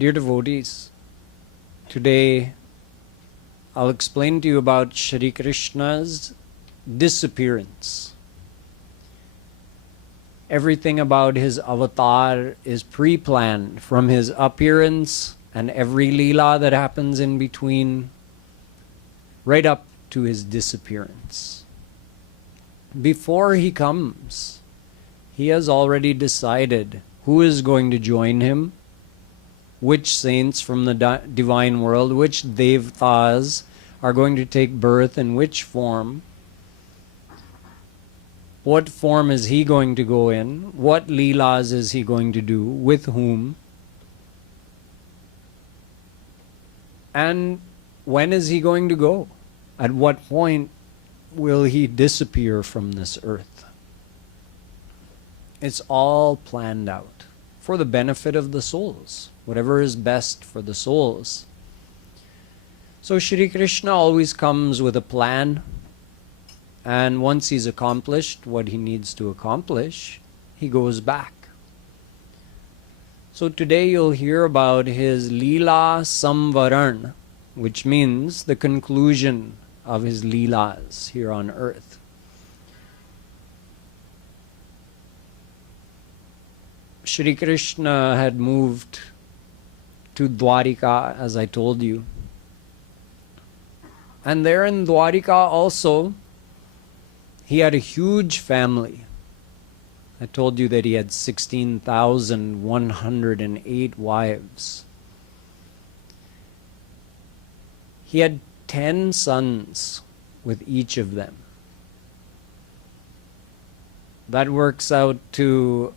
Dear devotees, today I'll explain to you about Shri Krishna's disappearance. Everything about his avatar is pre-planned, from his appearance and every leela that happens in between, right up to his disappearance. Before he comes, he has already decided who is going to join him, which saints from the divine world, which devtas are going to take birth in which form, what form is he going to go in, what leelas is he going to do, with whom, and when is he going to go? At what point will he disappear from this earth? It's all planned out for the benefit of the souls, whatever is best for the souls. So Shri Krishna always comes with a plan, and once he's accomplished what he needs to accomplish, he goes back. So today you'll hear about his leela samvaran, which means the conclusion of his leelas here on earth. Shri Krishna had moved to Dwarika, as I told you. And there in Dwarika also, he had a huge family. I told you that he had 16,108 wives. He had 10 sons with each of them. That works out to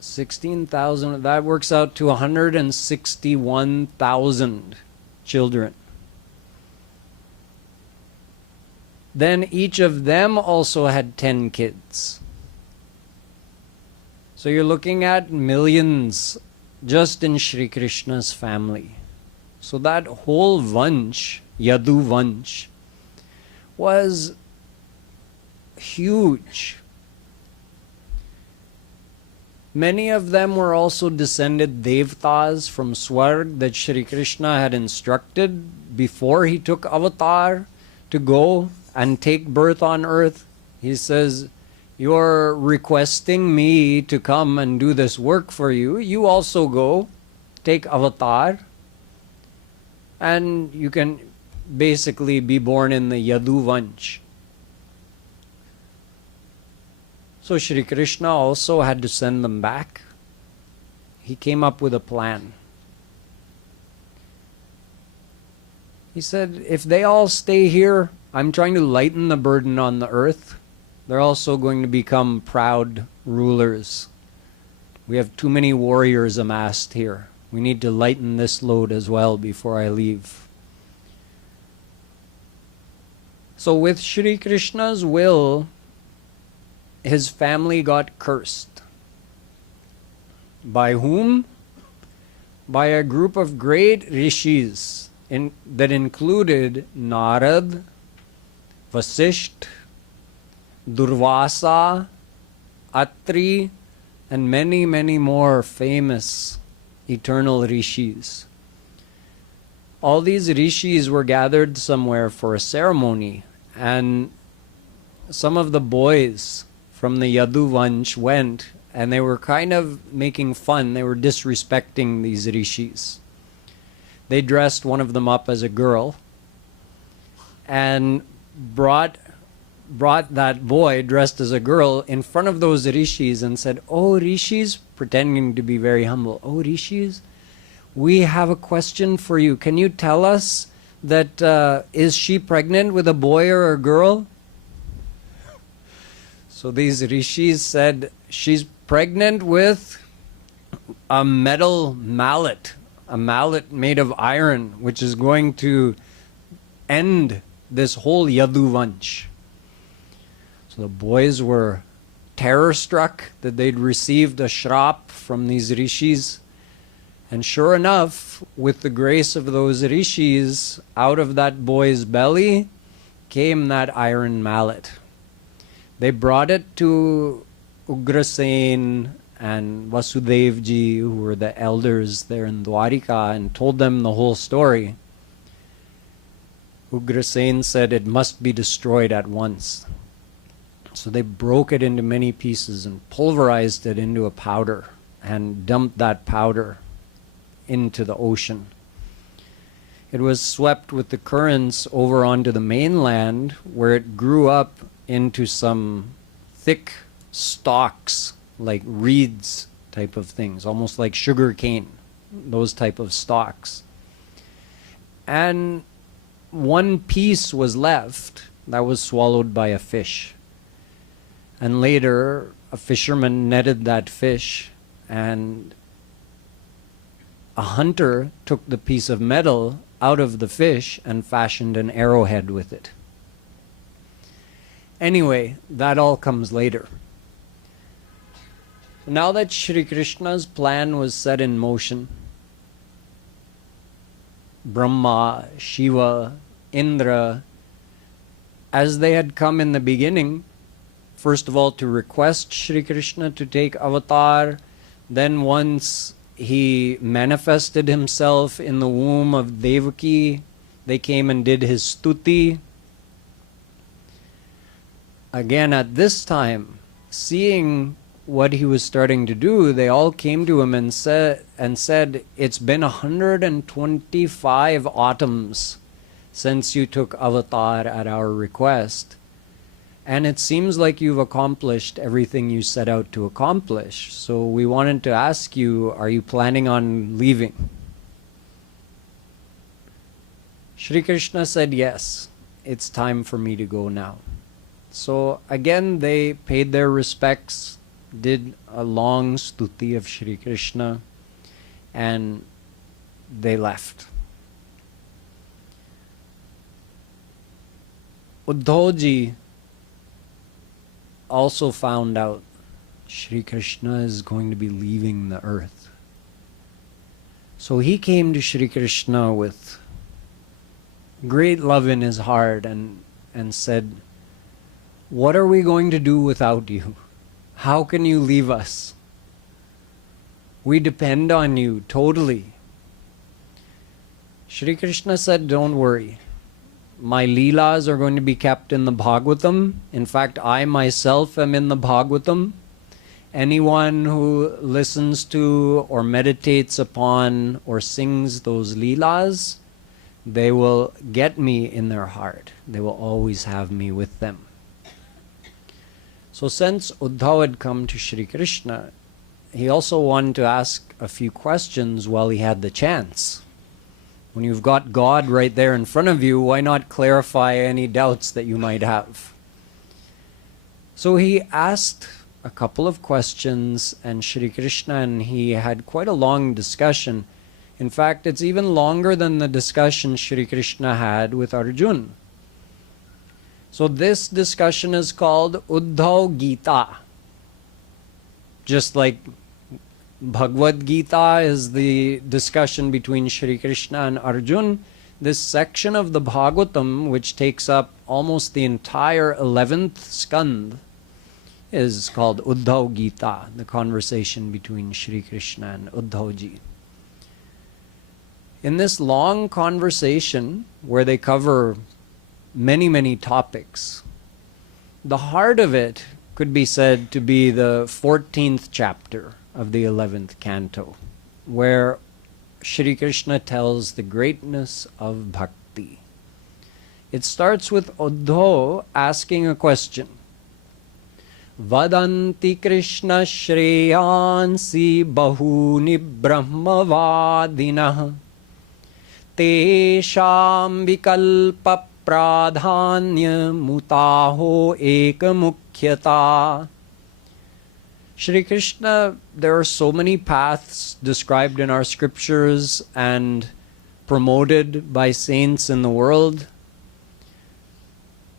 16,000, that works out to 161,000 children. Then each of them also had 10 kids. So you're looking at millions just in Shri Krishna's family. So that whole vansh, Yadu vansh, was huge. Many of them were also descended devtas from Swarg that Shri Krishna had instructed before he took avatar to go and take birth on earth. He says, you're requesting me to come and do this work for you. You also go, take avatar, and you can basically be born in the Yadu vansh. So Shri Krishna also had to send them back. He came up with a plan. He said, if they all stay here, I'm trying to lighten the burden on the earth. They're also going to become proud rulers. We have too many warriors amassed here. We need to lighten this load as well before I leave. So with Shri Krishna's will, his family got cursed. By whom? By a group of great rishis that included Narad, Vasisht, Durvasa, Atri, and many, many more famous eternal rishis. All these rishis were gathered somewhere for a ceremony, and some of the boys from the Yadu vansh went, and they were kind of making fun. They were disrespecting these rishis. They dressed one of them up as a girl and brought that boy dressed as a girl in front of those rishis and said, "Oh, rishis," pretending to be very humble, "Oh, rishis, we have a question for you. Can you tell us that is she pregnant with a boy or a girl?" So these rishis said, she's pregnant with a metal mallet, a mallet made of iron, which is going to end this whole Yadu vansh. So the boys were terror-struck that they'd received a shrap from these rishis. And sure enough, with the grace of those rishis, out of that boy's belly came that iron mallet. They brought it to Ugrasen and Vasudevji, who were the elders there in Dwarika, and told them the whole story, Ugrasen said it must be destroyed at once. So they broke it into many pieces and pulverized it into a powder and dumped that powder into the ocean. It was swept with the currents over onto the mainland, where it grew up into some thick stalks, like reeds type of things, almost like sugar cane, those type of stalks. And one piece was left that was swallowed by a fish. And later, a fisherman netted that fish, and a hunter took the piece of metal out of the fish and fashioned an arrowhead with it. Anyway, that all comes later. Now that Shri Krishna's plan was set in motion, Brahma, Shiva, Indra, as they had come in the beginning, first of all to request Shri Krishna to take avatar, then once he manifested himself in the womb of Devaki, they came and did his stuti. Again, at this time, seeing what he was starting to do, they all came to him and said, it's been 125 autumns since you took avatar at our request, and it seems like you've accomplished everything you set out to accomplish. So we wanted to ask you, are you planning on leaving? Shri Krishna said, yes, it's time for me to go now. So again, they paid their respects, did a long stuti of Shri Krishna, and they left. Uddhoji also found out Shri Krishna is going to be leaving the earth. So he came to Shri Krishna with great love in his heart and said, what are we going to do without you? How can you leave us? We depend on you totally. Shri Krishna said, don't worry. My leelas are going to be kept in the Bhagwatam. In fact, I myself am in the Bhagwatam. Anyone who listens to or meditates upon or sings those leelas, they will get me in their heart. They will always have me with them. So since Uddhava had come to Shri Krishna, he also wanted to ask a few questions while he had the chance. When you've got God right there in front of you, why not clarify any doubts that you might have? So he asked a couple of questions, and Shri Krishna and he had quite a long discussion. In fact, it's even longer than the discussion Shri Krishna had with Arjuna. So this discussion is called Uddaho Gita. Just like Bhagwat Gita is the discussion between Shri Krishna and Arjuna, this section of the Bhagwatam, which takes up almost the entire 11th skand, is called Uddhav Gita, the conversation between Shri Krishna and Uddhavji. In this long conversation, where they cover many, many topics, the heart of it could be said to be the 14th chapter of the 11th canto, where Shri Krishna tells the greatness of bhakti. It starts with Uddho asking a question. Vadanti Krishna Shreyansi Bahuni Brahmavadinah Tesham Vikalpa Pradhanya Mutaho Ekamukhyata. Shri Krishna, there are so many paths described in our scriptures and promoted by saints in the world.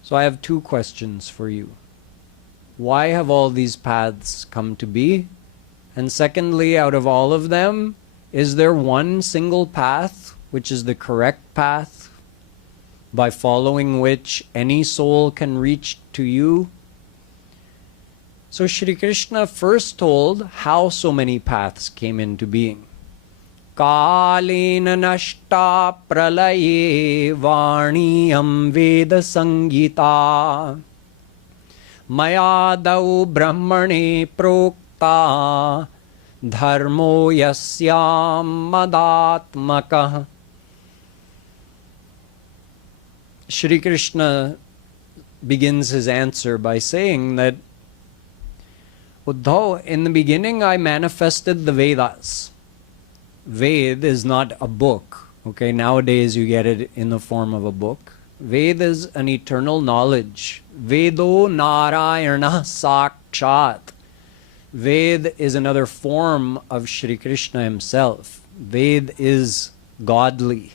So I have two questions for you. Why have all these paths come to be? And secondly, out of all of them, is there one single path which is the correct path, by following which any soul can reach to you? So Shri Krishna first told how so many paths came into being. Kalena nashta pralaye varniyam veda sangita mayadau brahmane prokta dharmo yasyam madatmakah. Shri Krishna begins his answer by saying that, Uddhao, in the beginning I manifested the Vedas. Ved is not a book. Okay, nowadays you get it in the form of a book. Ved is an eternal knowledge. Vedo Narayana Sakshat. Ved is another form of Shri Krishna himself. Ved is godly.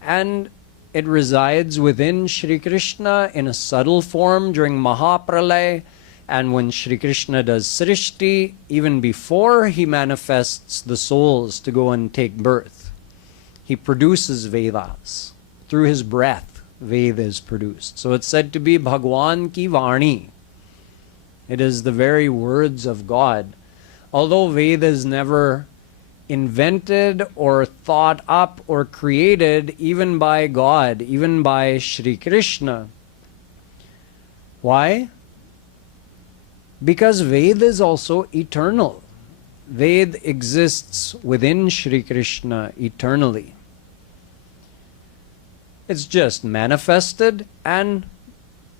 And it resides within Shri Krishna in a subtle form during Mahapralaya, and when Shri Krishna does Srishti, even before he manifests the souls to go and take birth, he produces Vedas. Through his breath, Veda is produced. So it's said to be Bhagwan ki Vani. It is the very words of God. Although Veda is never invented or thought up or created even by God, even by Shri Krishna. Why? Because Ved is also eternal. Ved exists within Shri Krishna eternally. It's just manifested and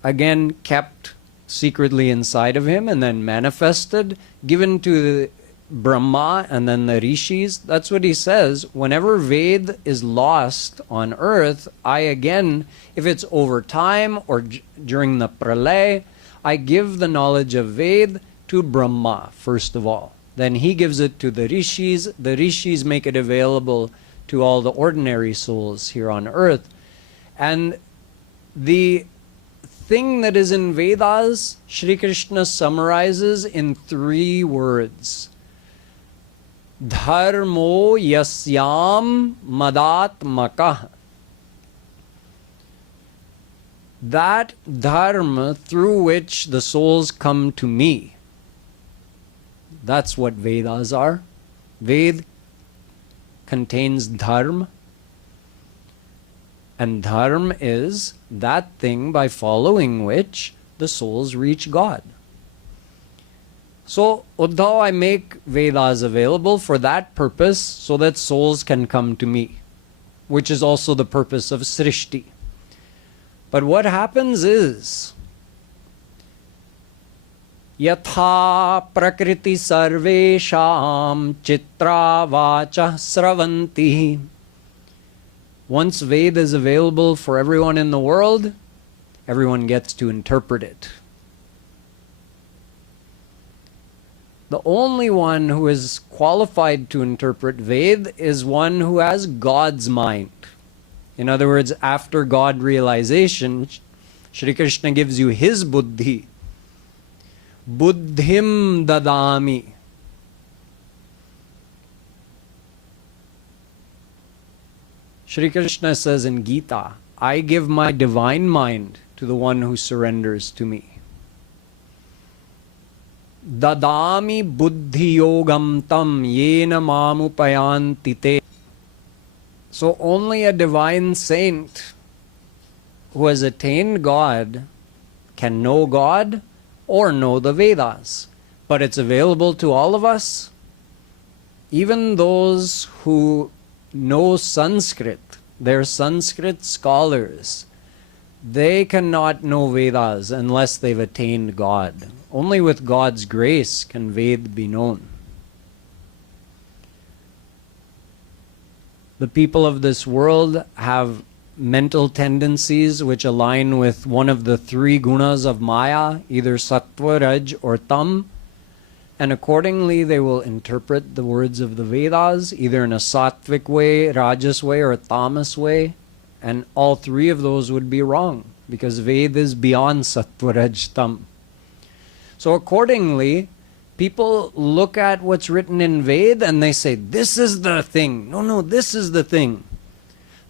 again kept secretly inside of him, and then manifested, given to Brahma and then the rishis. That's what he says. Whenever Ved is lost on earth, I again, if it's over time or during the pralay, I give the knowledge of Ved to Brahma first of all. Then he gives it to the rishis. The rishis make it available to all the ordinary souls here on earth. And the thing that is in Vedas, Shri Krishna summarizes in 3 words. Dharmo yasyam madatmakah. That dharma through which the souls come to me. That's what Vedas are. Ved contains dharma. And dharma is that thing by following which the souls reach God. So, Uddhao, I make Vedas available for that purpose so that souls can come to me, which is also the purpose of Srishti. But what happens is, Yatha prakriti sarvesham chitra vacha sravanti. Once Veda is available for everyone in the world, everyone gets to interpret it. The only one who is qualified to interpret Ved is one who has God's mind. In other words, after God realization, Shri Krishna gives you his buddhi. Buddhim dadami. Shri Krishna says in Gita, I give my divine mind to the one who surrenders to me. Dadami buddhi yogam tam yena mamupayanti te. So only a divine saint who has attained God can know God or know the Vedas. But it's available to all of us. Even those who know Sanskrit, they're Sanskrit scholars, they cannot know Vedas unless they've attained God. Only with God's grace can Ved be known. The people of this world have mental tendencies which align with one of the 3 gunas of Maya, either Sattva, Raj or Tam, and accordingly they will interpret the words of the Vedas either in a Sattvic way, Rajas way, or a Tamas way, and all 3 of those would be wrong because Ved is beyond Sattva, Raj, Tam. So accordingly, people look at what's written in Ved and they say, this is the thing. No, this is the thing.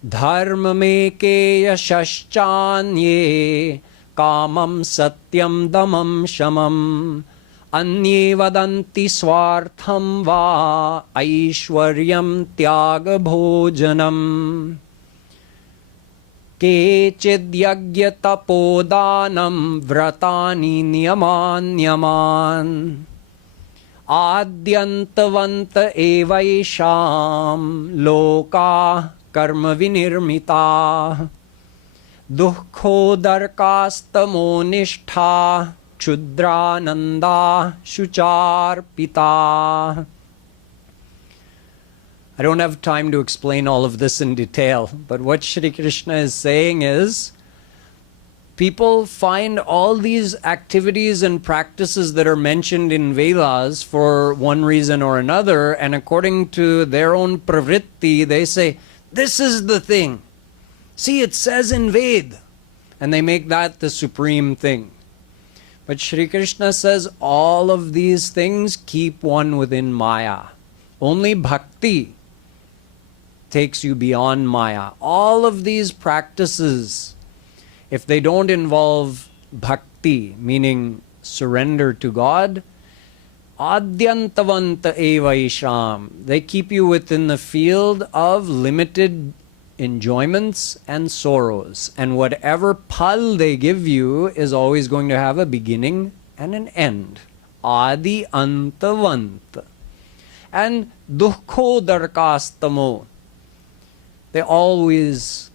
Dharma me ke yashaschanye kamam satyam damam shamam anye vadanti swartham va aishwaryam tyaga bhojanam kechid yagya tapodanam vratani niyaman adyantavanta evaisham loka karma vinirmita dukkhodarkastamo nishtha chudrananda shucharpita. I don't have time to explain all of this in detail, but what Shri Krishna is saying is, people find all these activities and practices that are mentioned in Vedas for one reason or another, and according to their own pravritti, they say, this is the thing. See, it says in Ved. And they make that the supreme thing. But Shri Krishna says all of these things keep one within Maya. Only bhakti takes you beyond Maya. All of these practices, if they don't involve bhakti, meaning surrender to God, adyantavanta evaisham, they keep you within the field of limited enjoyments and sorrows. And whatever pal they give you is always going to have a beginning and an end. Adi antavant. And dukkho darkastamo, they always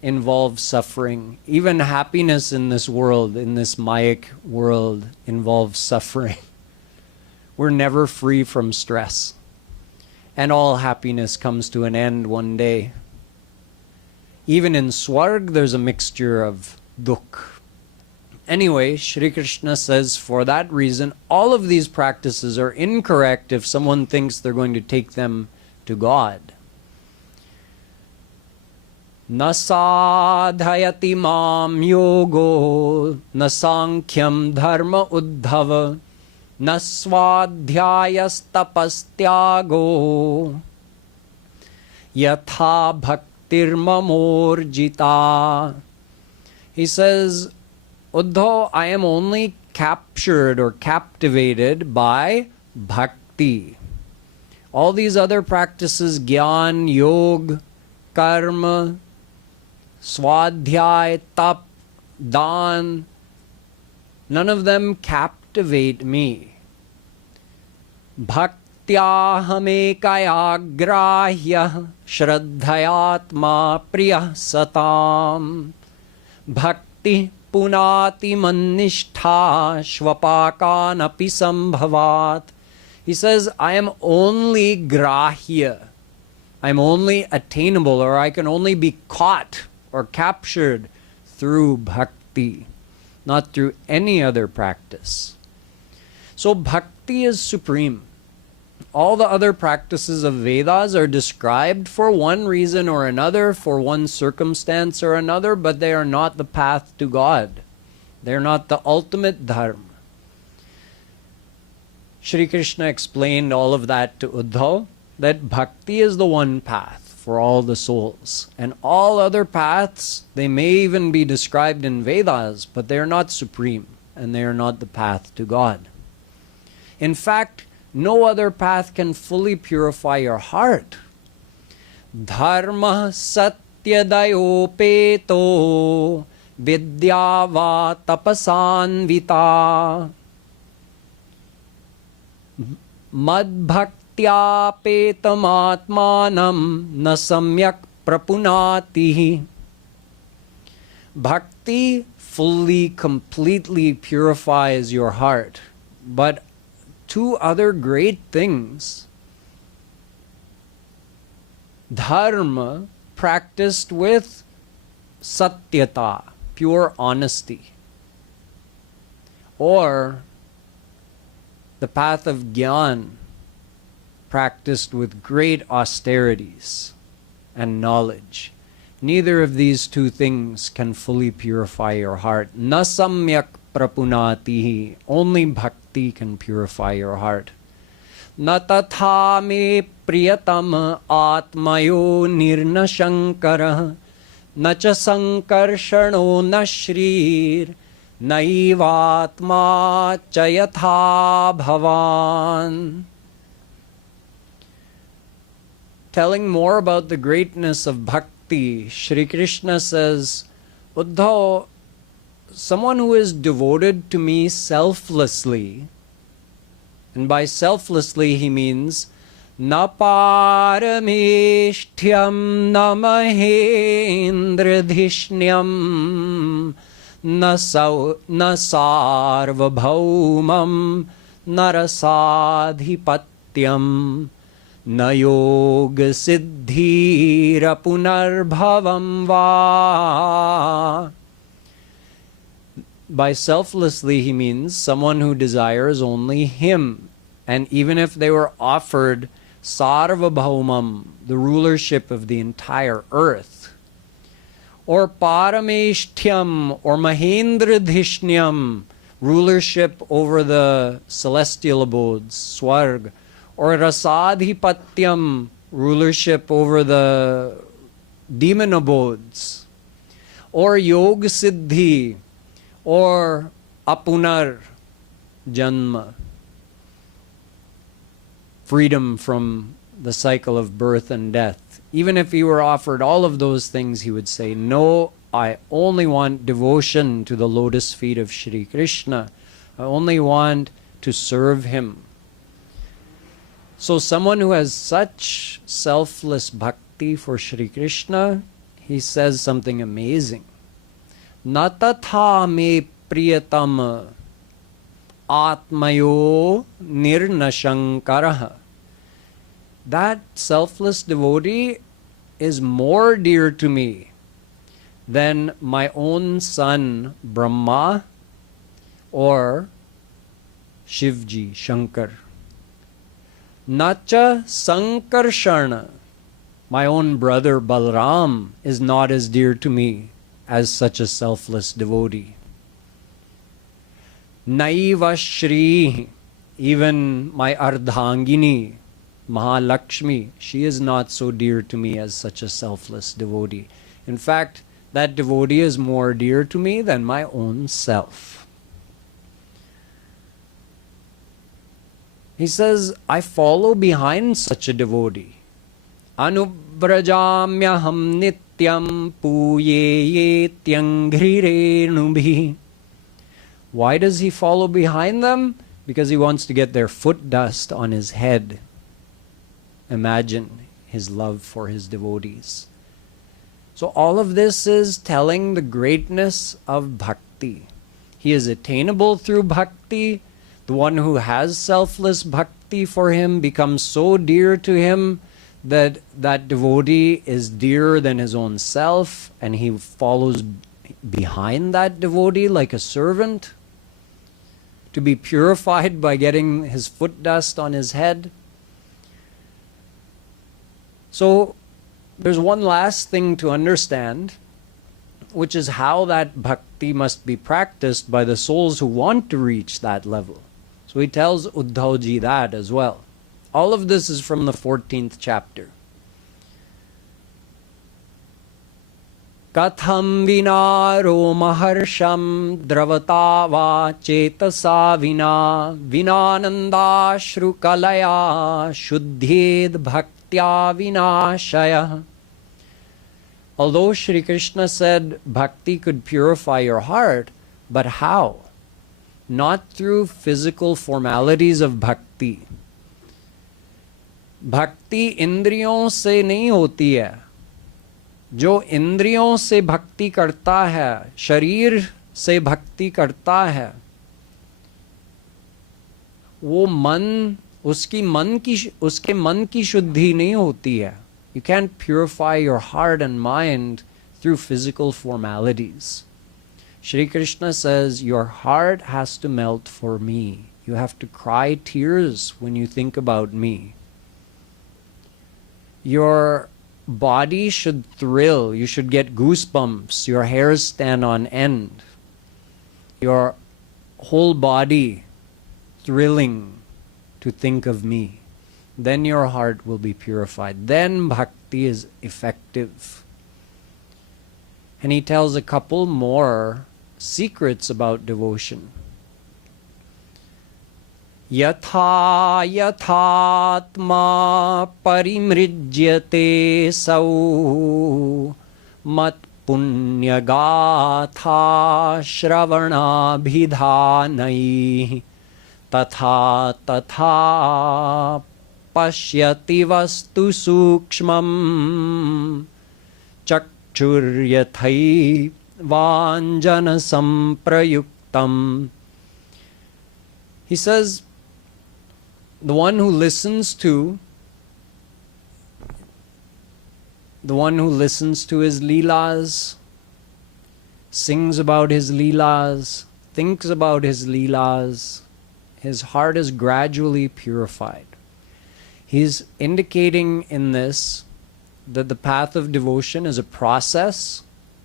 involve suffering. Even happiness in this world, in this Mayic world, involves suffering. We're never free from stress. And all happiness comes to an end one day. Even in Swarg, there's a mixture of dukh. Anyway, Shri Krishna says for that reason, all of these practices are incorrect if someone thinks they're going to take them to God. Na sadhayati mam yogo, na sankyam dharma uddhava, na swadhyayas tapastyago, yatha bhaktirmamorjita. He says, Uddho, I am only captured or captivated by bhakti. All these other practices, gyan, yog, karma, swadhyay, tap, dan, none of them captivate me. Bhaktyahame shraddhayatma priya satam bhakti punati mannishtha shvapakanapi sambhavat. He says, I am only grahya. I'm only attainable, or I can only be caught or captured through bhakti, not through any other practice. So bhakti is supreme. All the other practices of Vedas are described for one reason or another, for one circumstance or another, but they are not the path to God. They are not the ultimate dharma. Shri Krishna explained all of that to Uddhav, that bhakti is the one path for all the souls. And all other paths, they may even be described in Vedas, but they are not supreme, and they are not the path to God. In fact, no other path can fully purify your heart. Dharma satyadayopeto vidyava tapasanvita madbhaktyapetam na samyak prapunati. Bhakti fully, completely purifies your heart. But two other great things, dharma practiced with satyata, pure honesty, or the path of gyan practiced with great austerities and knowledge. Neither of these two things can fully purify your heart. Na samyak prapunati. Only bhakti can purify your heart. Na tatha me priyatam atmayo nirna shankara na cha sankarshano na shrir naivatma chayatha bhavan. Telling more about the greatness of bhakti, Shri Krishna says, Uddhao, someone who is devoted to me selflessly, and by selflessly he means na parameshtyam na mahendradhishnyam na sarvabhaumam na rasadhipatyam na yoga siddhira punarbhavam va. By selflessly he means someone who desires only him, and even if they were offered sarvabhaumam, the rulership of the entire earth, or parameshtyam or mahendradhishnyam, rulership over the celestial abodes, swarg, or rasadhipatyam, rulership over the demon abodes, or yoga siddhi, or apunar janma, freedom from the cycle of birth and death. Even if he were offered all of those things, he would say, no, I only want devotion to the lotus feet of Shri Krishna. I only want to serve him. So someone who has such selfless bhakti for Shri Krishna, he says something amazing. Natatha me priyatam atmayo nirnashankaraha. That selfless devotee is more dear to me than my own son Brahma or Shivji, Shankar. Nacha Sankarsharna, my own brother Balram, is not as dear to me as such a selfless devotee. Naiva Shri, even my Ardhangini, Mahalakshmi, she is not so dear to me as such a selfless devotee. In fact, that devotee is more dear to me than my own self. He says, I follow behind such a devotee. Anubrajamyaham nityam puyeyetyanghirenubhi. Why does he follow behind them? Because he wants to get their foot dust on his head. Imagine his love for his devotees. So all of this is telling the greatness of bhakti. He is attainable through bhakti. The one who has selfless bhakti for him becomes so dear to him that that devotee is dearer than his own self, and he follows behind that devotee like a servant to be purified by getting his foot dust on his head. So there's one last thing to understand, which is how that bhakti must be practiced by the souls who want to reach that level. So he tells Uddho Ji that as well. All of this is from the 14th chapter. Katham vinaro maharsham dravata va chetasa vinananda shrukalaya shuddhed bhaktya vinashaya. Although Shri Krishna said bhakti could purify your heart, but how? Not through physical formalities of bhakti. Bhakti indriyon se nahi hoti hai. जो इंद्रियों से भक्ति करता है, शरीर से भक्ति करता है, वो मन, उसके मन की शुद्धि नहीं होती है. You can't purify your heart and mind through physical formalities. Shri Krishna says your heart has to melt for me. You have to cry tears when you think about me. Your body should thrill. You should get goosebumps. Your hairs stand on end. Your whole body thrilling to think of me. Then your heart will be purified. Then bhakti is effective. And he tells a couple more secrets about devotion. Yatha yathatma parimrijyate sau mat punyagatha shravanabhidhanai tatha tatha pashyati vastu sukshmam chakshuryathai vanjana samprayuktam. He says, the one who listens to his leelas, sings about his leelas, thinks about his leelas, his heart is gradually purified. He's indicating in this that the path of devotion is a process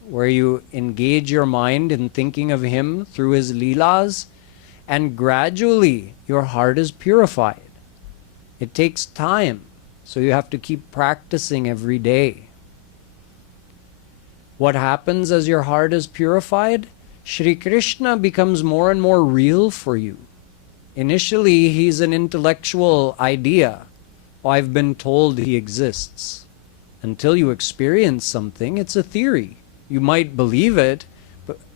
where you engage your mind in thinking of him through his leelas, and gradually your heart is purified. It takes time, so you have to keep practicing every day. What happens as your heart is purified? Shri Krishna becomes more and more real for you. Initially, he's an intellectual idea. Oh, I've been told he exists. Until you experience something, it's a theory. You might believe it,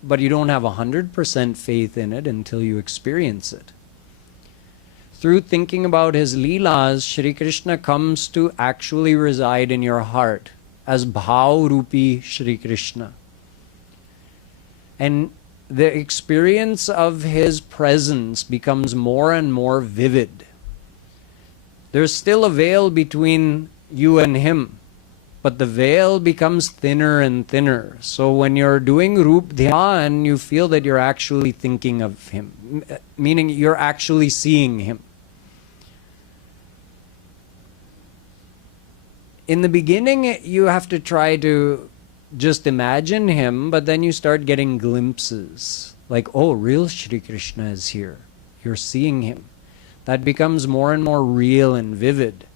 but you don't have 100% faith in it until you experience it. Through thinking about his leelas, Shri Krishna comes to actually reside in your heart as Bhav-Rupi Shri Krishna. And the experience of his presence becomes more and more vivid. There's still a veil between you and him, but the veil becomes thinner and thinner. So when you're doing Rup Dhyan, you feel that you're actually thinking of him, meaning you're actually seeing him. In the beginning, you have to try to just imagine him, but then you start getting glimpses. Like, oh, real Shri Krishna is here. You're seeing him. That becomes more and more real and vivid.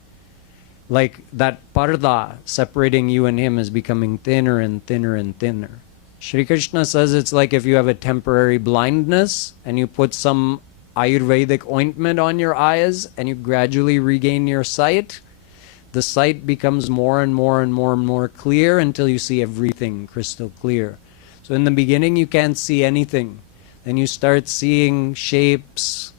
Like that parda separating you and him is becoming thinner and thinner and thinner. Shri Krishna says it's like if you have a temporary blindness and you put some Ayurvedic ointment on your eyes and you gradually regain your sight. The sight becomes more and more and more and more clear until you see everything crystal clear. So in the beginning you can't see anything. Then you start seeing shapes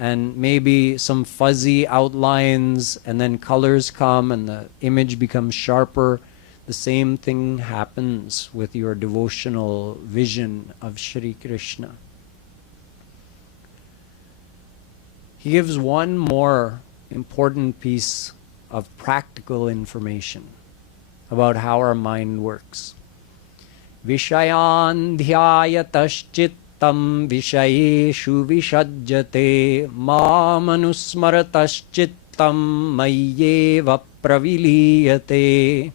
and maybe some fuzzy outlines, and then colors come and the image becomes sharper. The same thing happens with your devotional vision of Shri Krishna. He gives one more important piece of practical information about how our mind works. Vishayan dhyayataschit tam vishayeshu vishajjate mamanusmarataschitam mayyeva praviliyate.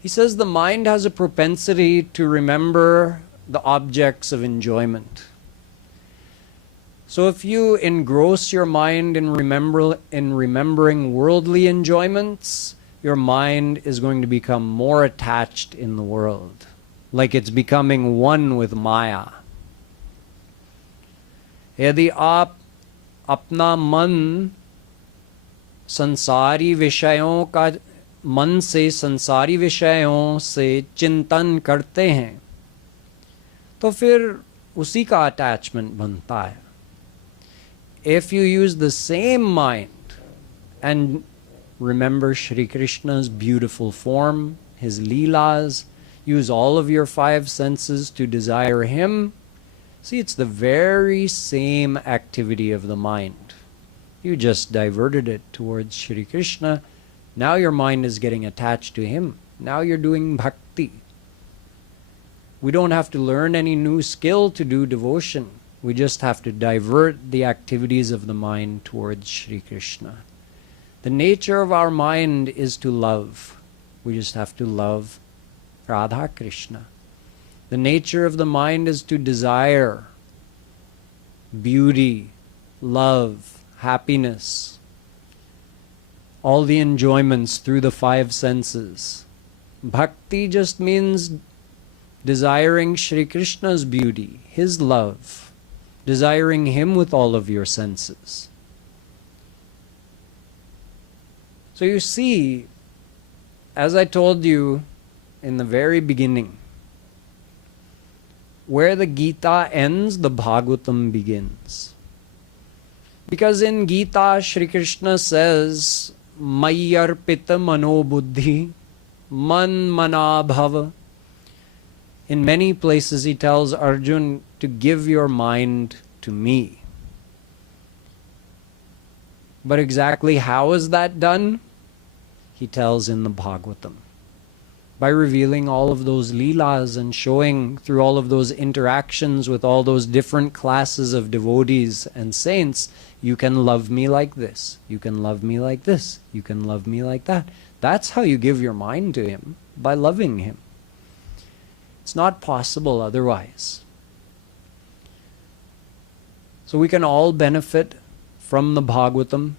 He says the mind has a propensity to remember the objects of enjoyment. So if you engross your mind in remembering worldly enjoyments, your mind is going to become more attached in the world, like it's becoming one with Maya. यदि आप अपना मन संसारी विषयों का मन से संसारी विषयों से चिंतन करते हैं तो फिर उसी का अटैचमेंट बनता है. If you use the same mind and remember Shri Krishna's beautiful form, his leelas, use all of your five senses to desire him, see, it's the very same activity of the mind. You just diverted it towards Shri Krishna. Now your mind is getting attached to him. Now you're doing bhakti. We don't have to learn any new skill to do devotion. We just have to divert the activities of the mind towards Shri Krishna. The nature of our mind is to love. We just have to love Radha Krishna. The nature of the mind is to desire beauty, love, happiness, all the enjoyments through the five senses. Bhakti just means desiring Shri Krishna's beauty, his love, desiring him with all of your senses. So you see, as I told you in the very beginning, where the Gita ends, the Bhagwatam begins. Because in Gita, Shri Krishna says, Mayyarpita mano buddhi, man mana bhava. In many places he tells Arjun to give your mind to me. But exactly how is that done? He tells in the Bhagwatam. By revealing all of those leelas and showing through all of those interactions with all those different classes of devotees and saints, you can love me like this, you can love me like this, you can love me like that. That's how you give your mind to him, by loving him. It's not possible otherwise. So we can all benefit from the Bhagwatam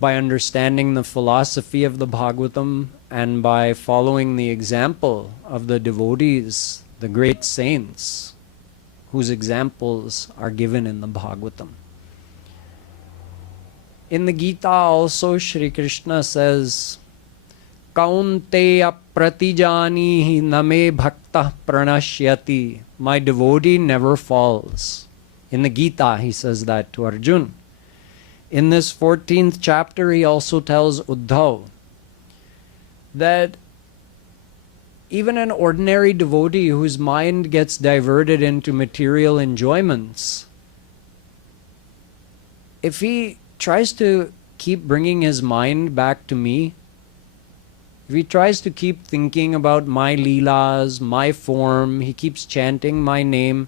by understanding the philosophy of the Bhagwatam and by following the example of the devotees, the great saints, whose examples are given in the Bhagwatam. In the Gita also, Shri Krishna says, Kaunteya pratijanihi name bhakta pranashyati. My devotee never falls. In the Gita, he says that to Arjuna. In this 14th chapter, he also tells Uddhao that even an ordinary devotee whose mind gets diverted into material enjoyments, if he tries to keep bringing his mind back to me, if he tries to keep thinking about my leelas, my form, he keeps chanting my name,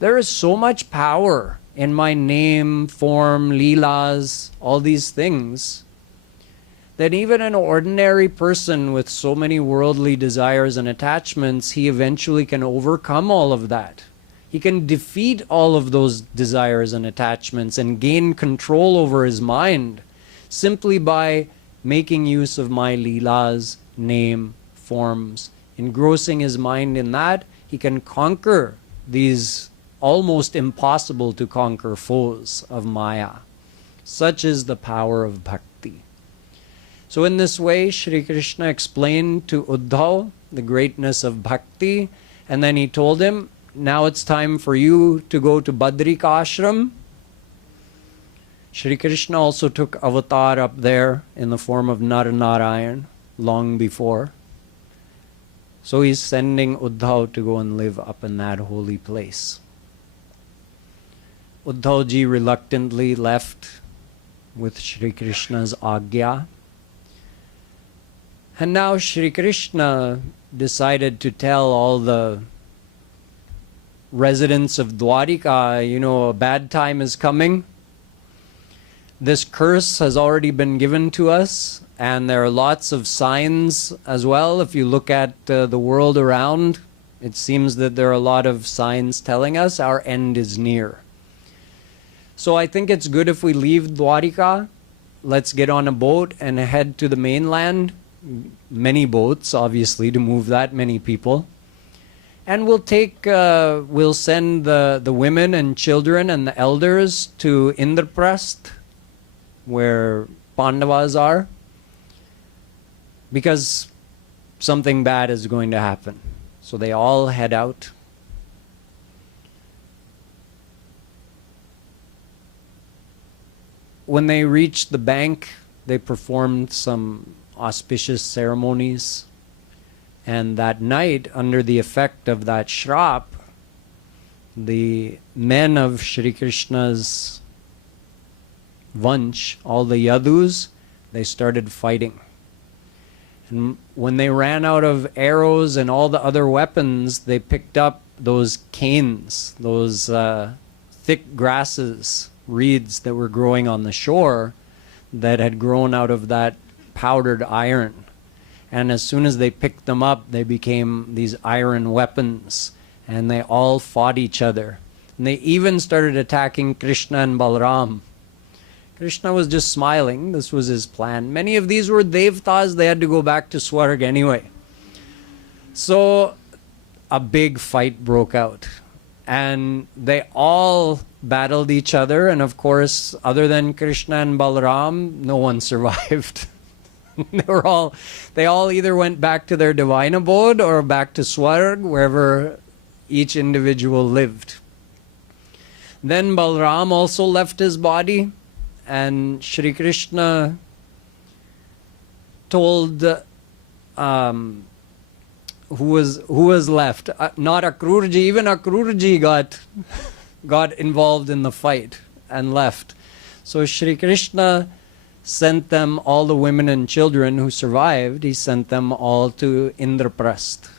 there is so much power in my name, form, leelas, all these things, that even an ordinary person with so many worldly desires and attachments, he eventually can overcome all of that. He can defeat all of those desires and attachments and gain control over his mind simply by making use of my leelas, name, forms. Engrossing his mind in that, he can conquer these almost impossible to conquer foes of Maya. Such is the power of bhakti. So in this way, Shri Krishna explained to Uddhao the greatness of bhakti, and then he told him, now it's time for you to go to Badrika Ashram. Shri Krishna also took avatar up there in the form of Narayan long before. So he's sending Uddhao to go and live up in that holy place. Uddhavji reluctantly left with Shri Krishna's agya. And now Shri Krishna decided to tell all the residents of Dwarika, a bad time is coming. This curse has already been given to us, and there are lots of signs as well. If you look at the world around, it seems that there are a lot of signs telling us our end is near. So I think it's good if we leave Dwarika, let's get on a boat and head to the mainland. Many boats, obviously, to move that many people. And we'll send the women and children and the elders to Indraprasth, where Pandavas are, because something bad is going to happen. So they all head out. When they reached the bank, they performed some auspicious ceremonies. And that night, under the effect of that shrap, the men of Shri Krishna's vansh, all the yadus, they started fighting. And when they ran out of arrows and all the other weapons, they picked up those canes, those thick grasses, reeds that were growing on the shore that had grown out of that powdered iron. And as soon as they picked them up, they became these iron weapons, and they all fought each other. And they even started attacking Krishna and Balram. Krishna was just smiling. This was his plan. Many of these were devtas. They had to go back to Swarg anyway. So a big fight broke out, and they all battled each other, and of course, other than Krishna and Balaram, no one survived. They all either went back to their divine abode or back to Swarg, wherever each individual lived. Then Balaram also left his body, and Shri Krishna told who was left. Not Akrurji. Even Akrurji got involved in the fight and left. So Shri Krishna sent them, all the women and children who survived, he sent them all to Indraprasth.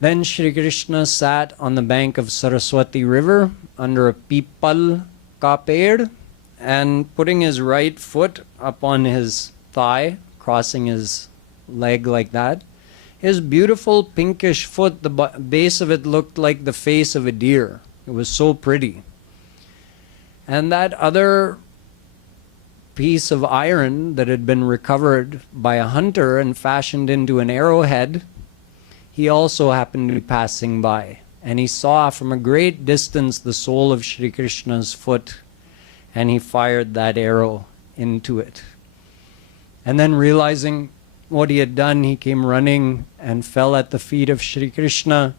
Then Shri Krishna sat on the bank of Saraswati river under a pipal ka ped, and putting his right foot up on his thigh, crossing his leg like that, his beautiful pinkish foot, the base of it looked like the face of a deer. It was so pretty. And that other piece of iron that had been recovered by a hunter and fashioned into an arrowhead, he also happened to be passing by. And he saw from a great distance the sole of Shri Krishna's foot, and he fired that arrow into it. And then realizing what he had done, he came running and fell at the feet of Shri Krishna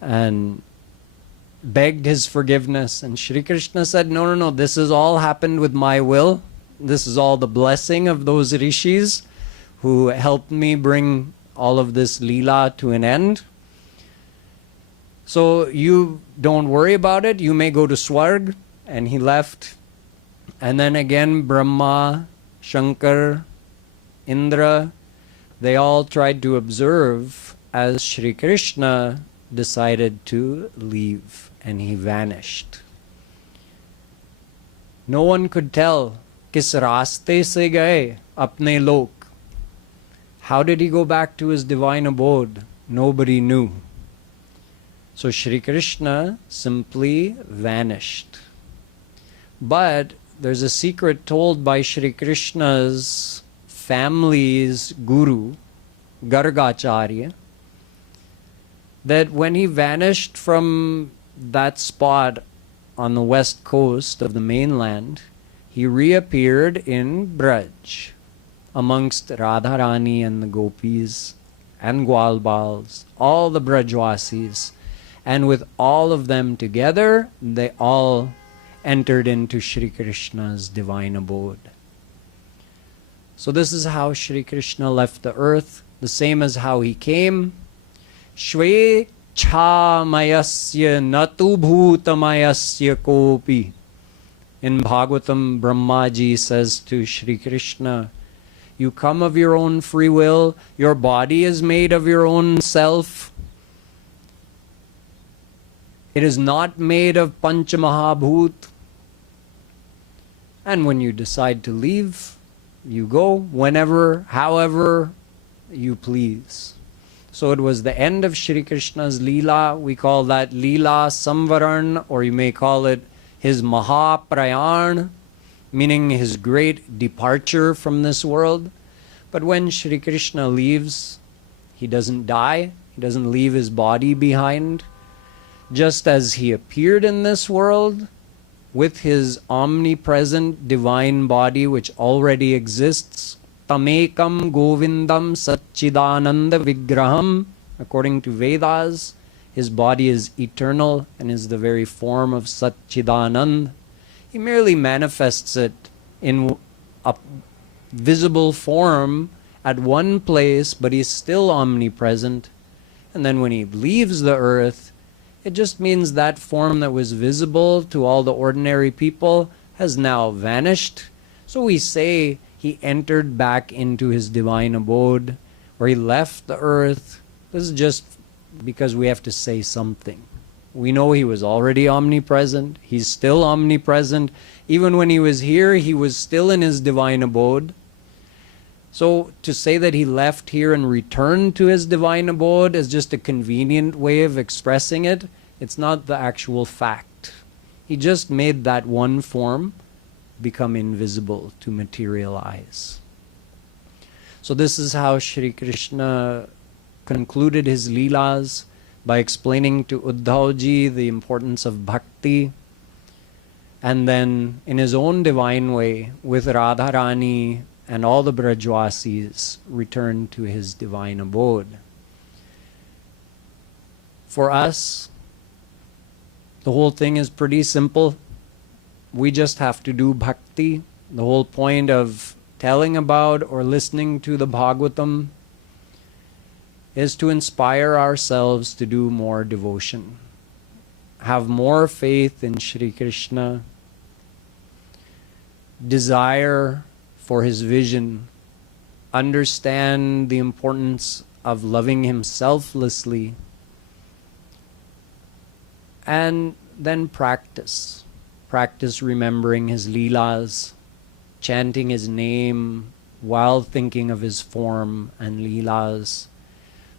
and begged his forgiveness. And Shri Krishna said, no, this has all happened with my will. This is all the blessing of those rishis who helped me bring all of this leela to an end. So you don't worry about it. You may go to Swarg. And he left. And then again, Brahma, Shankar, Indra, they all tried to observe as Shri Krishna decided to leave, and he vanished. No one could tell, kis raaste se gaye apne lok. How did he go back to his divine abode? Nobody knew. So Shri Krishna simply vanished. But there's a secret told by Shri Krishna's family's guru, Gargacharya, that when he vanished from that spot on the west coast of the mainland, he reappeared in Braj amongst Radharani and the gopis and Gwalbals, all the Brajwasis, and with all of them together, they all entered into Shri Krishna's divine abode. So this is how Shri Krishna left the earth, the same as how he came. Shve chamayasya natu bhutamayasya kopi. In Bhagwatam, Brahmaji says to Shri Krishna, you come of your own free will, your body is made of your own self. It is not made of Panchamahabhut. And when you decide to leave, you go whenever, however you please. So it was the end of Shri Krishna's leela. We call that leela samvaran, or you may call it his mahaprayan, meaning his great departure from this world. But when Shri Krishna leaves, he doesn't die. He doesn't leave his body behind. Just as he appeared in this world with his omnipresent divine body which already exists, tamekam govindam satchidananda vigraham, according to Vedas, his body is eternal and is the very form of Satchidanand. He merely manifests it in a visible form at one place, but he's still omnipresent. And then when he leaves the earth, it just means that form that was visible to all the ordinary people has now vanished. So we say he entered back into his divine abode, or he left the earth. This is just because we have to say something. We know he was already omnipresent. He's still omnipresent. Even when he was here, he was still in his divine abode. So to say that he left here and returned to his divine abode is just a convenient way of expressing it. It's not the actual fact. He just made that one form become invisible to materialize. So this is how Shri Krishna concluded his leelas by explaining to Uddhao ji the importance of bhakti, and then in his own divine way with Radharani and all the Brajwasis returned to his divine abode. For us, the whole thing is pretty simple. We just have to do bhakti. The whole point of telling about or listening to the Bhagwatam is to inspire ourselves to do more devotion, have more faith in Shri Krishna, desire for his vision, understand the importance of loving him selflessly, and then practice. Practice remembering his leelas, chanting his name while thinking of his form and leelas.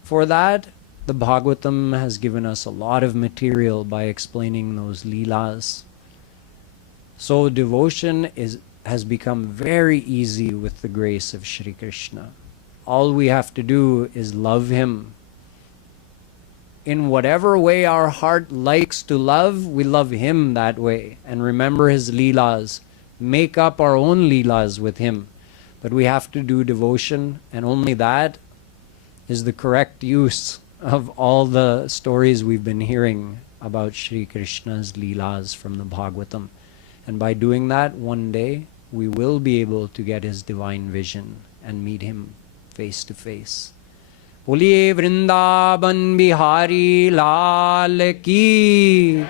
For that, the Bhagwatam has given us a lot of material by explaining those leelas. So devotion has become very easy with the grace of Shri Krishna. All we have to do is love him. In whatever way our heart likes to love, we love him that way and remember his leelas. Make up our own leelas with him. But we have to do devotion, and only that is the correct use of all the stories we've been hearing about Shri Krishna's leelas from the Bhagwatam. And by doing that, one day we will be able to get his divine vision and meet him face to face. Boliye Vrindavan Bihari Lal Ki